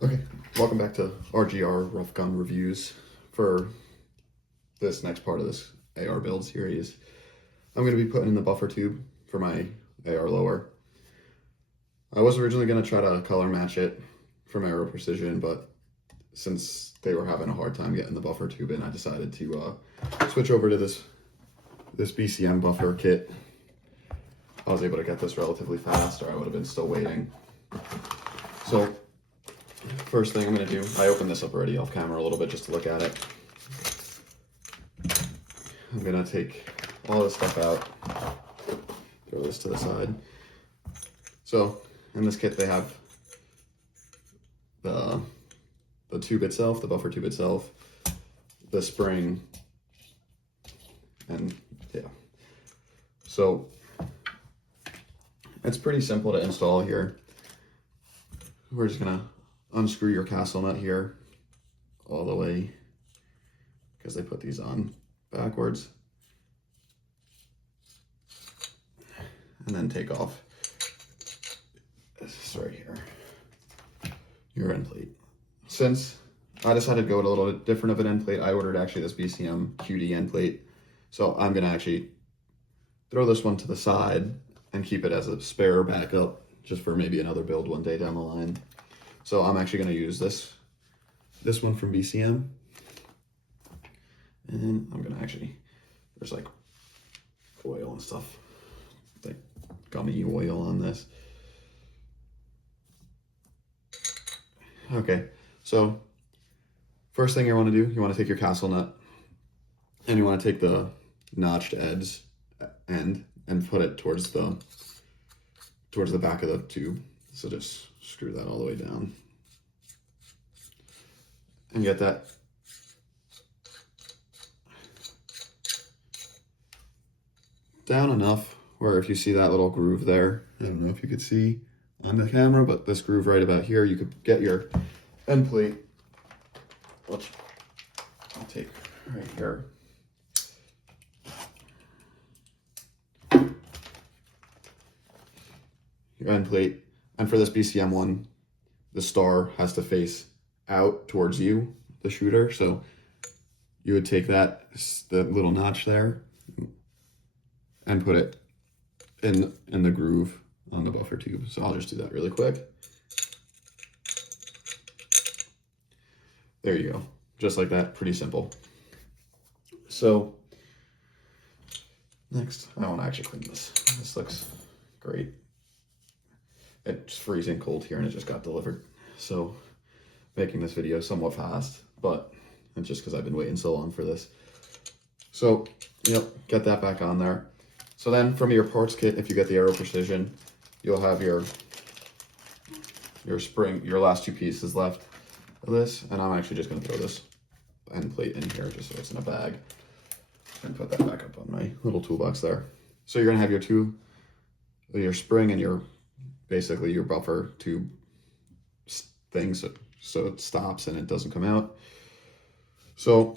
Okay, welcome back to RGR Rough Gun Reviews. For this next part of this AR build series, I'm going to be putting in the buffer tube for my AR lower. I was originally going to try to color match it from Aero Precision, but since they were having a hard time getting the buffer tube in, I decided to switch over to this BCM buffer kit. I was able to get this relatively fast, or I would have been still waiting. So first thing I'm going to do, I opened this up already off camera a little bit just to look at it. I'm going to take all this stuff out, throw this to the side. So in this kit they have the tube itself, the buffer tube itself, the spring, and yeah. So it's pretty simple to install here. We're just going to unscrew your castle nut here all the way, because they put these on backwards, and then take off this right here, your end plate. Since I decided to go with a little bit different of an end plate, I ordered actually this BCM QD end plate, so I'm gonna actually throw this one to the side and keep it as a spare backup just for maybe another build one day down the line. So I'm actually going to use this one from BCM, and I'm going to actually, there's like oil and stuff, like gummy oil on this. Okay, so first thing you want to do, you want to take your castle nut, and you want to take the notched end and put it towards the back of the tube. So just screw that all the way down and get that down enough where if you see that little groove there, I don't know if you could see on the camera, but this groove right about here, you could get your end plate, which I'll take right here. Your end plate, and for this BCM one, the star has to face out towards you, the shooter. So you would take the little notch there and put it in the groove on the buffer tube. So I'll just do that really quick. There you go, just like that, pretty simple. So next, I want to actually clean this. This looks great. It's freezing cold here and it just got delivered. So making this video somewhat fast, but it's just because I've been waiting so long for this. So, get that back on there. So then from your parts kit, if you get the Aero Precision, you'll have your spring, your last two pieces left of this. And I'm actually just going to throw this end plate in here just so it's in a bag and put that back up on my little toolbox there. So you're going to have your spring and basically your buffer tube thing, so it stops and it doesn't come out. So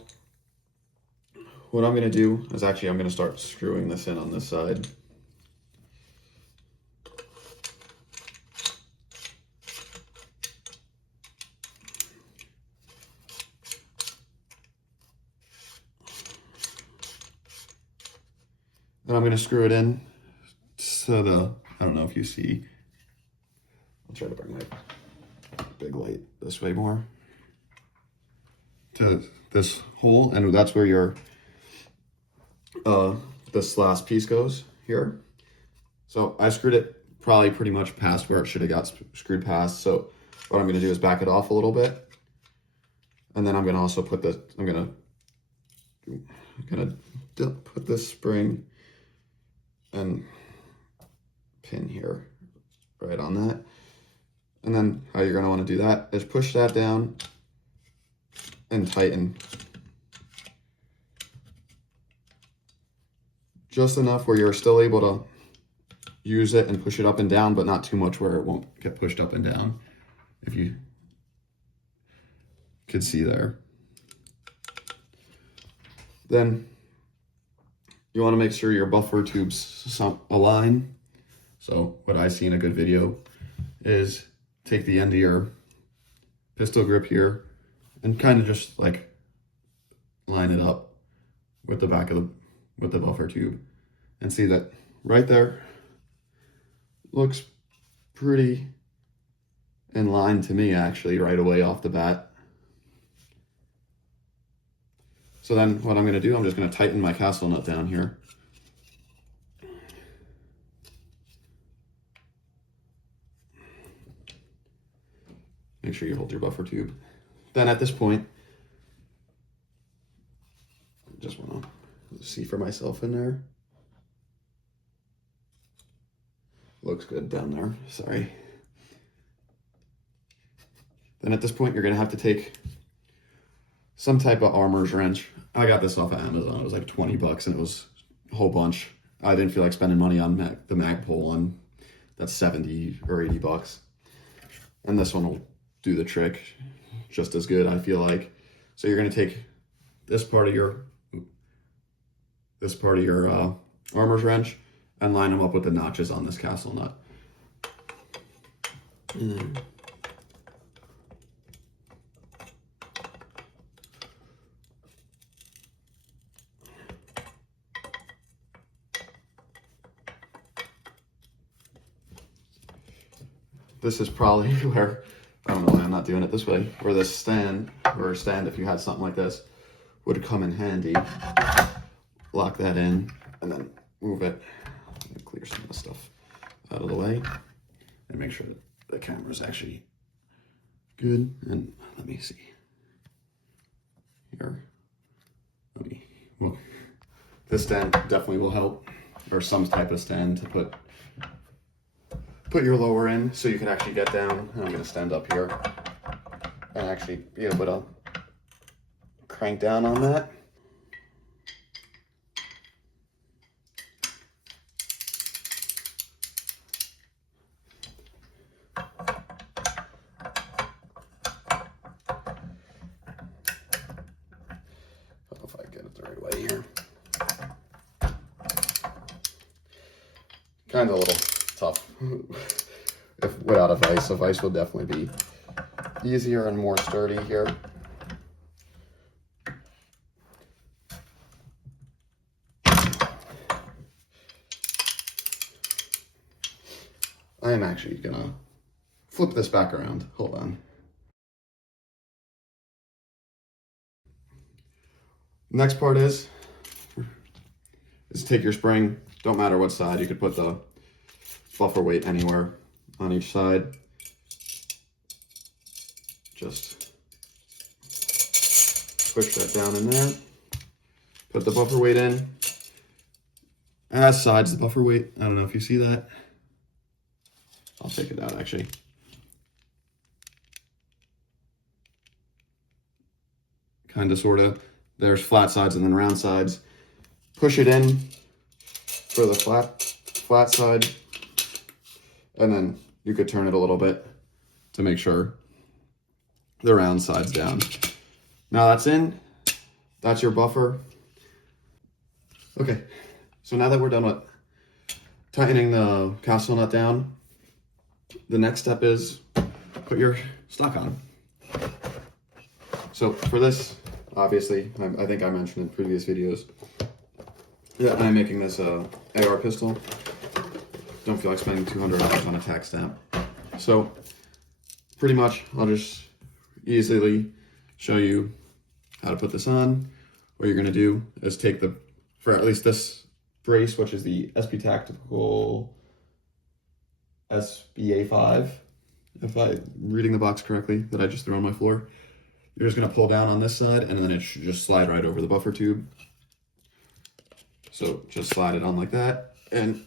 what I'm going to do is I'm going to start screwing this in on this side. And I'm going to screw it in so I don't know if you see, I'll try to bring my big light this way more, to this hole, and that's where your this last piece goes here. So I screwed it probably pretty much past where it should have got screwed past. So what I'm going to do is back it off a little bit, and then I'm going to also put put this spring and pin here right on that. And then how you're going to want to do that is push that down and tighten just enough where you're still able to use it and push it up and down, but not too much where it won't get pushed up and down, if you could see there. Then you want to make sure your buffer tubes align. So what I see in a good video is take the end of your pistol grip here and kind of just like line it up with the back of the buffer tube and see that right there looks pretty in line to me actually right away off the bat. So then what I'm going to do, I'm just going to tighten my castle nut down here. Make sure you hold your buffer tube. Then at this point, I just want to see for myself in there. Looks good down there, sorry. Then at this point, you're gonna have to take some type of armor's wrench. I got this off of Amazon. It was like 20 bucks and it was a whole bunch. I didn't feel like spending money on the Magpul one. That's 70 or 80 bucks. And this one will do the trick just as good, I feel like. So you're gonna take this part of your armor's wrench and line them up with the notches on this castle nut. This is probably where, I don't know why I'm not doing it this way, where this stand, if you had something like this, would come in handy. Lock that in and then move it. Clear some of the stuff out of the way and make sure that the camera's actually good. And let me see here. Well, this stand definitely will help, or some type of stand to put your lower in so you can actually get down. And I'm going to stand up here and actually be able to crank down on that. If I get it the right way here. Kind of a little tough. If without a vise will definitely be easier and more sturdy here. I am actually gonna flip this back around. Hold on. Next part is take your spring, don't matter what side, you could put the buffer weight anywhere on each side. Just push that down in there, put the buffer weight in. As sides the buffer weight, I don't know if you see that. I'll take it out actually. Kind of, sort of. There's flat sides and then round sides. Push it in for the flat side, and then you could turn it a little bit to make sure the round side's down. Now that's in, that's your buffer. Okay, so now that we're done with tightening the castle nut down, the next step is put your stock on. So for this, obviously, I think I mentioned in previous videos that I'm making this AR pistol. Don't feel like spending $200 on a tack stamp. So pretty much I'll just easily show you how to put this on. What you're gonna do is take for at least this brace, which is the SP Tactical SBA5, if I'm reading the box correctly, that I just threw on my floor. You're just gonna pull down on this side and then it should just slide right over the buffer tube. So just slide it on like that and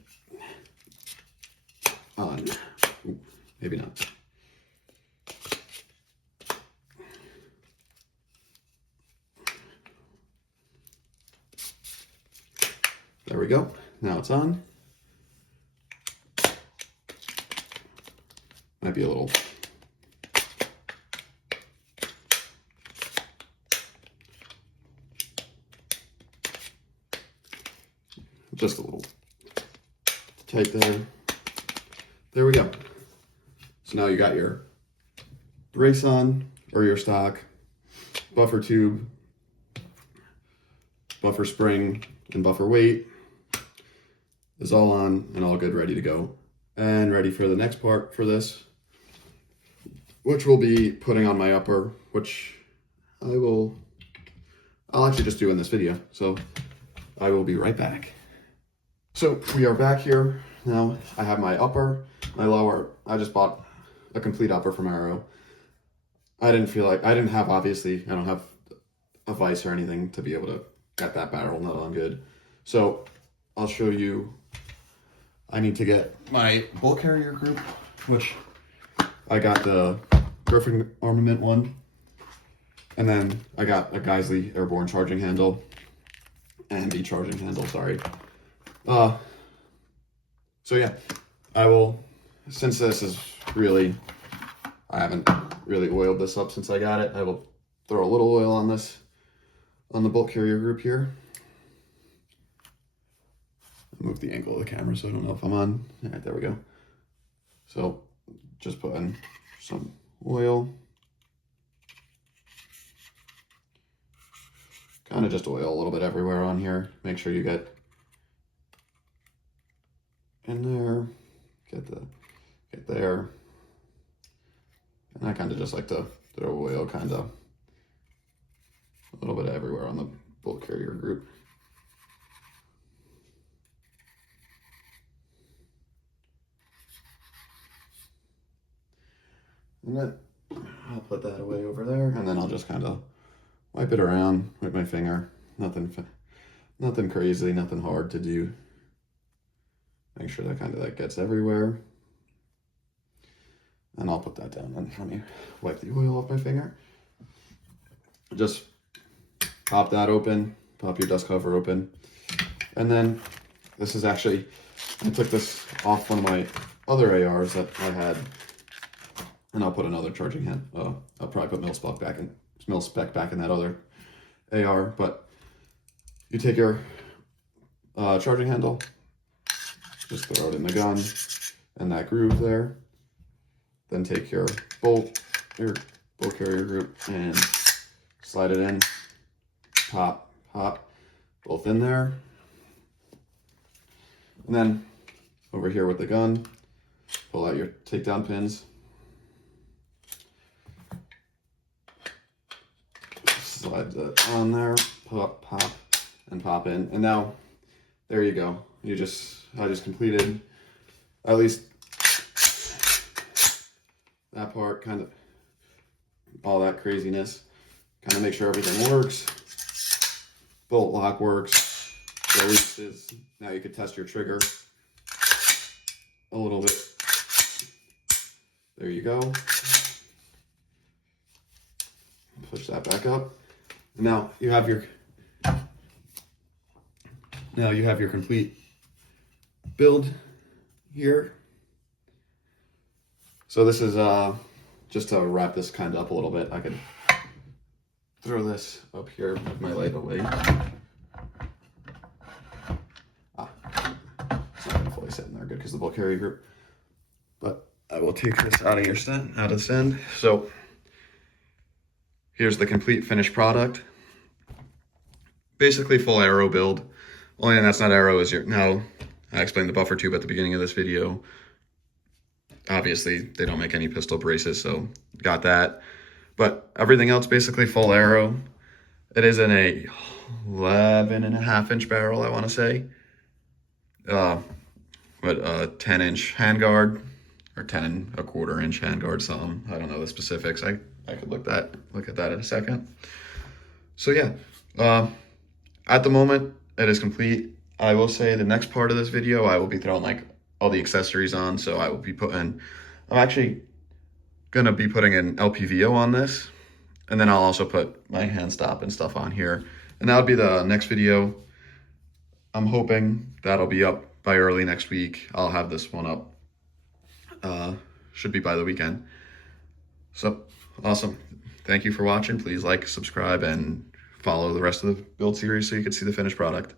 on. Ooh, maybe not. There we go. Now it's on. Might be a little just a little tight there. There we go. So now you got your brace on or your stock buffer tube, buffer spring, and buffer weight is all on and all good, ready to go. And ready for the next part for this, which will be putting on my upper, which I'll actually just do in this video. So I will be right back. So we are back here. Now I have my upper, my lower. I just bought a complete upper from Arrow. I don't have a vise or anything to be able to get that barrel nut on good. So I'll show you. I need to get my bolt carrier group, which I got the Griffin Armament one. And then I got a Geisley airborne charging handle and the charging handle, sorry. So yeah, I will, since this is really, I haven't really oiled this up since I got it, I will throw a little oil on this, on the bolt carrier group here. Move the angle of the camera so I don't know if I'm on. All right, there we go. So just put in some oil. Kind of just oil a little bit everywhere on here. Make sure you get in there, get there. And I kind of just like to throw oil kind of a little bit everywhere on the bolt carrier group. And then I'll put that away over there, and then I'll just kind of wipe it around with my finger. Nothing crazy, nothing hard to do. Make sure that gets everywhere. And I'll put that down. And let me wipe the oil off my finger. Just pop that open, pop your dust cover open. And then this is actually, I took this off one of my other ARs that I had. And I'll put another charging hand. I'll probably put mil-spec back in that other AR. But you take your charging handle, just throw it in the gun, and that groove there. Then take your bolt carrier group, and slide it in. Pop, both in there. And then over here with the gun, pull out your takedown pins. Slide that on there, pop, and pop in. And now, there you go. I just completed at least that part, kind of all that craziness. Kind of make sure everything works. Bolt lock works. Releases. Now you could test your trigger a little bit. There you go. Push that back up. Now you have your complete build here. So this is just to wrap this kind of up a little bit. I could throw this up here with my light away. It's not gonna fully sit in there good because the bolt carrier group. But I will take this out of the stand. So here's the complete finished product. Basically full Arrow build. Only thing that's not Arrow is now I explained the buffer tube at the beginning of this video. Obviously they don't make any pistol braces, so got that. But everything else basically full Arrow. It is in a 11.5-inch barrel, I want to say. But a 10-inch handguard, or 10.25-inch handguard, something. I don't know the specifics. I could look at that in a second. So yeah, at the moment it is complete. I will say the next part of this video I will be throwing like all the accessories on. So I will be I'm actually gonna be putting an LPVO on this, and then I'll also put my hand stop and stuff on here, and that'll be the next video. I'm hoping that'll be up by early next week. I'll have this one up. Should be by the weekend. So awesome. Thank you for watching. Please like, subscribe, and follow the rest of the build series so you can see the finished product.